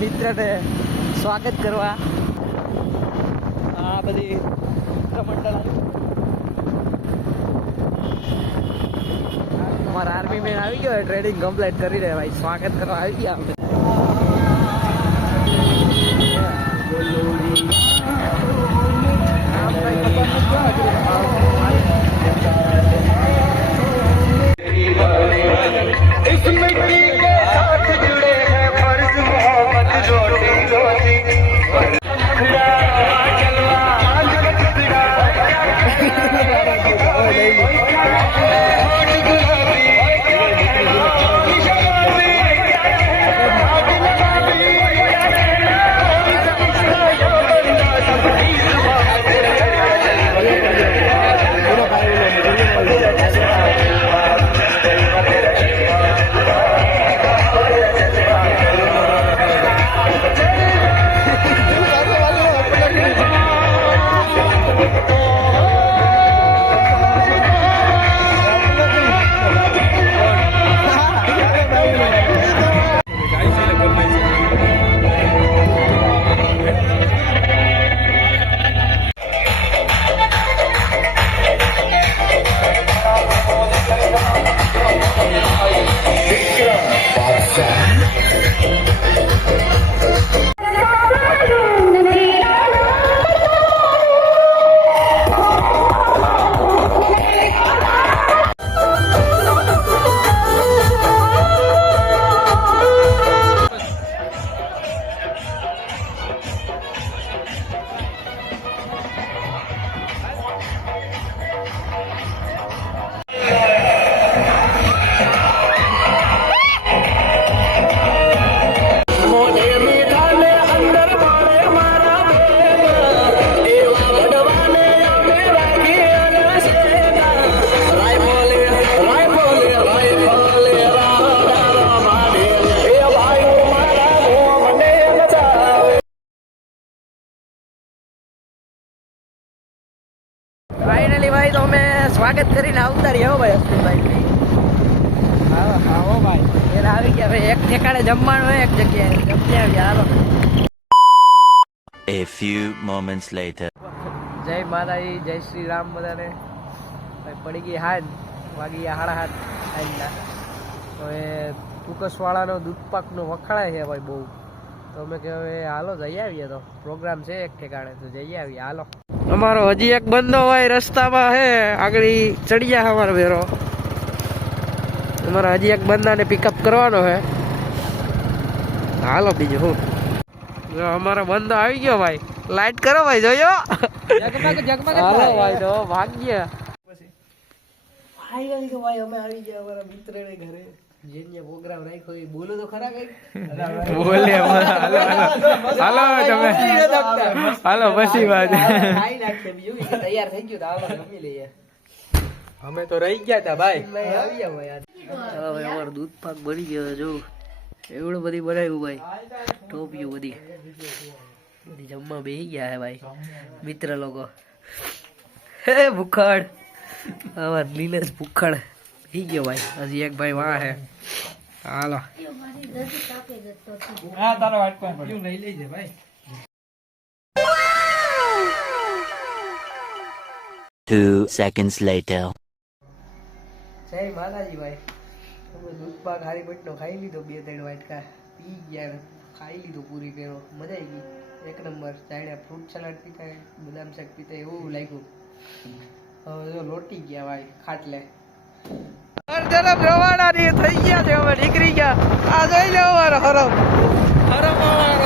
મિત્રને સ્વાગત કરવા. આ બધી મંડળ. અમારા આર્મી મેન આવી ગયો ટ્રેનિંગ કમ્પ્લીટ કરી દે ભાઈ. સ્વાગત કરવા આવી ગયા અમે. इस ફાઇનલી ભાઈ તો અમે સ્વાગત કરીને આવતા રહ્યા હો ભાઈ હા આવો ભાઈ. એટલે આવી ગયા ભાઈ એક ઠેકાણે જમવાનું હોય એક જગ્યાએ. જમી આવ્યા હાલો. A few moments later. જય માતાજી જય શ્રી રામ બધાને. ભાઈ પડી ગઈ હાથ વાગી ગયા હાડા હાથ. હાથના એ ટૂંકસવાળાનો દૂધપાકનો વખણાય છે ભાઈ બહુ. તો અમે કે હવે હાલો જઈ આવીએ તો. પ્રોગ્રામ છે એક ઠેકાણે તો જઈ આવીએ હાલો. અમારો હજી એક બંદો હોય રસ્તામાં હે. આગળ ચડી ગયા અમારો વેરો. અમારા હજી એક બંદાને પિકઅપ કરવાનો છે હાલો બીજું હું. જો અમારો બંદો આવી ગયો ભાઈ. લાઈટ કરો ભાઈ જોયો? હાલો ભાઈ તો ભાગ્ય. ભાઈ અમે આવી ગયા અમારા મિત્રને ઘરે. જેને પ્રોગ્રામ રાખ્યો એ બોલો તો ખરા કઈ બોલે હાલો હાલો. તમે. હાલો પછી વાત. ખાઈ નાખીએ. બીજું તૈયાર થઈ ગયું તો હાલો જમી લઈએ. અમે તો રહી ગયા હતા ભાઈ. આવી ગયા ભાઈ ચાલો ભાઈ અમારો દૂધ પાક બની ગયો જો એવડું બધી બનાવ્યું ભાઈ. ટોપિયું બધી. બધી જમવા બેસી ગયા હે ભાઈ. મિત્ર લોકો. હે ભૂખડ. અમાર લીલેશ ભૂખડ. બેસી ગયો ભાઈ. હજી એક ભાઈ વાહ હે. હાલો. હા તારો વાટકો લઈ લેજે ભાઈ. Two seconds later. જય માતાજી ભાઈ. અમે હારી પટનો ખાઈ લીધો બે ત્રણ વાટકા. પી ગયા ખાઈ લીધો પૂરી કર્યો. મજા આવી ગઈ. એક નંબર. ચાડ્યા ફ્રૂટ સલાડ પીતા બદામ શાક પીતા એવું લાગ્યું. હવે જો લોટી ગયા ભાઈ ખાટલે. જન્મ રવાના થઈ ગયા છે હવે નીકળી ગયા. આ જોઈ લો અમારો હરમ. હરમ